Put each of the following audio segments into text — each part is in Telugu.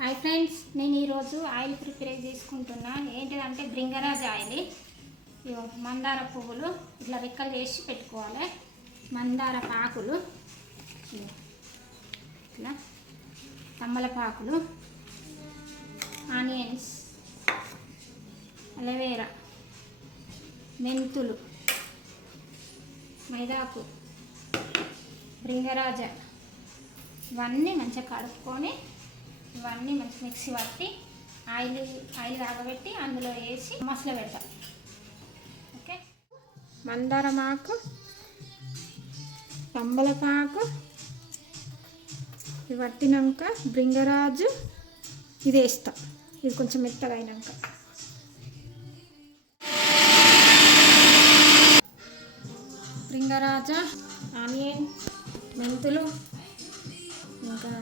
హాయ్ ఫ్రెండ్స్, నేను ఈరోజు ఆయిల్ ప్రిపేర్ చేసుకుంటున్నా. ఏంటిదంటే బ్రింగరాజ్ ఆయిల్. మందార పువ్వులు ఇట్లా రెక్కలు చేసి పెట్టుకోవాలి. మందార పాకులు, ఇట్లా తమ్మలపాకులు, ఆనియన్స్, అలోవేరా, మెంతులు, మైదాకు, బ్రింగరాజ, ఇవన్నీ మంచిగా కడుక్కొని ఇవన్నీ మంచి మిక్సీ పట్టి ఆయిల్ కాగబెట్టి అందులో వేసి మసాలా పెడతాం. ఓకే, మందారం ఆకు, తమ్మలపాకు, ఇవి పట్టినాక బ్రింగరాజు ఇది వేస్తాం. ఇది కొంచెం మెత్తగా అయినాక బ్రింగరాజ, ఆనియన్, మెంతులు, ఇంకా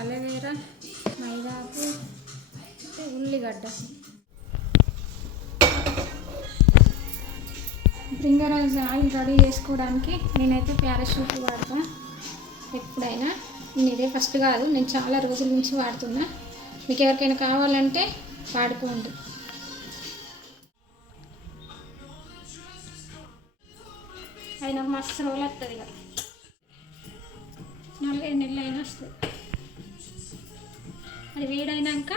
అలోవేరా, మైదాకు, ఉల్లిగడ్డ. బ్రింగరాజ్ ఆయిల్ రెడీ చేసుకోవడానికి నేనైతే ప్యారాషూట్ వాడతాను. ఎప్పుడైనా నేను ఇదే ఫస్ట్ కాదు, నేను చాలా రోజుల నుంచి వాడుతున్నా. మీకు ఎవరికైనా కావాలంటే వాడుకోండి. అది నాకు మస్తు రోజులు వస్తుంది, ఇక 4-5 నెలలు అయినా వస్తుంది. అది వేడైనాక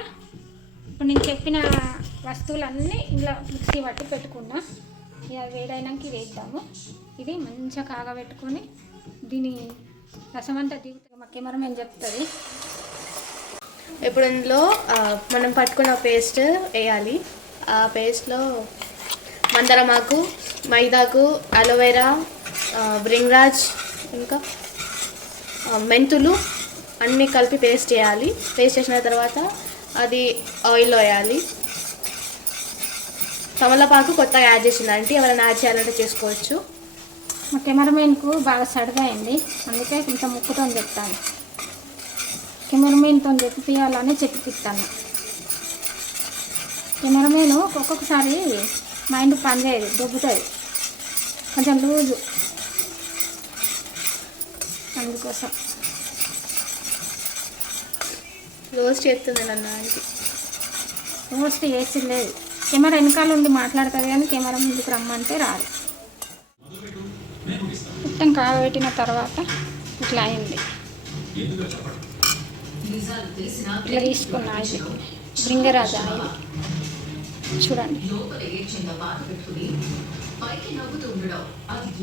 ఇప్పుడు నేను చెప్పిన వస్తువులన్నీ ఇలా మిక్సీ పట్టి పెట్టుకున్నా. ఇక వేడైనాక ఇది వేద్దాము. ఇది మంచిగా కాగబెట్టుకొని దీని రసం అంతా దిగుతుంది. మా కెమెరామెన్ చెప్తుంది. ఇప్పుడు ఇందులో మనం పట్టుకున్న పేస్ట్ వేయాలి. ఆ పేస్ట్లో మందారమాకు, మైదాకు, అలోవెరా, బ్రింగరాజ్, ఇంకా మెంతులు అన్నీ కలిపి పేస్ట్ చేయాలి. పేస్ట్ చేసిన తర్వాత అది ఆయిల్లో వేయాలి. తమలపాకు కొత్తగా యాడ్ చేసిందంటే ఎవరైనా యాడ్ చేయాలంటే చేసుకోవచ్చు. మా కెమెరామెన్కు బాగా సడగా అయింది, అందుకే కొంచెం ముక్కుతో చెప్తాను. కెమెరామెన్తో చెప్పియాలని చెప్పిస్తాను. కెమెరామెన్ ఒక్కొక్కసారి మైండ్ పనిచేయదు, దొబ్బుతుంది, కొంచెం లూజు, అందుకోసం రోస్ట్ చేస్తుంది నన్ను ఆంటీ. రోస్ట్ చేసి లేదు, కెమెరా వెనకాల ఉండి మాట్లాడుతుంది కానీ కెమెరా ముందుకు రమ్మంటే రాదు. మొత్తం కాగబెట్టిన తర్వాత ఇట్లా అయింది. ఇట్లా తీసుకున్న ఆయిల్ బ్రింగరాజ్ ఆయిల్ చూడండి.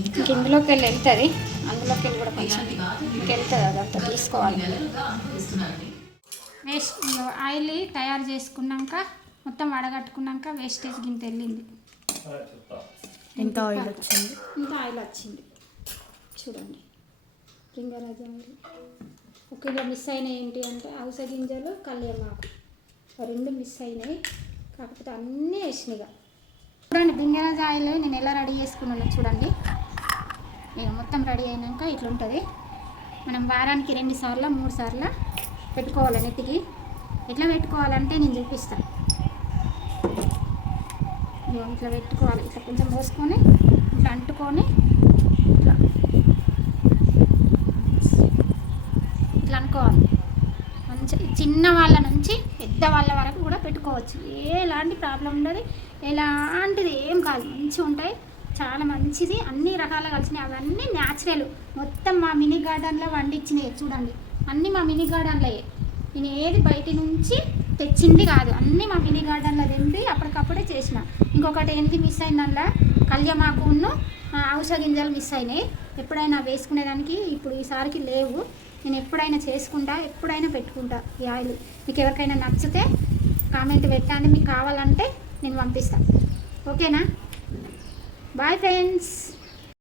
ఇంక ఇందులోకి వెళ్తుంది, అందులోకి వెళ్ళి కూడా కొంచెం వెళ్తుంది, అదంతా తీసుకోవాలి. వేస్ట్ ఆయిల్ తయారు చేసుకున్నాక మొత్తం వడగట్టుకున్నాక వేస్టేజ్ గింత వెళ్ళింది. ఎంత ఆయిల్ వచ్చింది, ఇంత ఆయిల్ వచ్చింది చూడండి. బ్రింగరాజ్ ఆయిల్ ఒకవేళ మిస్ అయినాయి ఏంటి అంటే అవిసె గింజలు, కళ్యామాకు, రెండు మిస్ అయినాయి. కాకపోతే అన్నీ వేసినాయిగా. చూడండి బ్రింగరాజ్ ఆయిల్ నేను ఎలా రెడీ చేసుకున్నాను చూడండి. నేను మొత్తం రెడీ అయినాక ఇట్లుంటుంది. మనం వారానికి 2 సార్లు 3 సార్లు పెట్టుకోవాలి నెత్తికి. ఎట్లా పెట్టుకోవాలంటే నేను చూపిస్తాను. ఇట్లా పెట్టుకోవాలి, ఇట్లా కొంచెం పోసుకొని ఇట్లా అంటుకొని ఇట్లా ఇట్లా అనుకోవాలి. మంచి చిన్న వాళ్ళ నుంచి పెద్ద వాళ్ళ వరకు కూడా పెట్టుకోవచ్చు. ఎలాంటి ప్రాబ్లం ఉండదు, ఎలాంటిది ఏం కాదు, మంచిగా ఉంటాయి, చాలా మంచిది. అన్ని రకాలు కలిసినాయి, అవన్నీ న్యాచురల్. మొత్తం మా మినీ గార్డెన్లో వండించినాయి చూడండి. అన్నీ మా మినీ గార్డెన్లో, నేను ఏది బయట నుంచి తెచ్చింది కాదు, అన్నీ మా మినీ గార్డెన్లో తెంపి అప్పటికప్పుడే చేసిన. ఇంకొకటి ఏంటి మిస్ అయిందల్లా, కళ్యామాకును ఔషధ గింజలు మిస్ అయినాయి. ఎప్పుడైనా వేసుకునేదానికి ఇప్పుడు ఈసారికి లేవు. నేను ఎప్పుడైనా చేసుకుంటా, ఎప్పుడైనా పెట్టుకుంటా ఈ ఆయిల్. మీకు ఎవరికైనా నచ్చితే కామెంట్ పెట్టండి, మీకు కావాలంటే నేను పంపిస్తాను. ఓకేనా? Bye friends.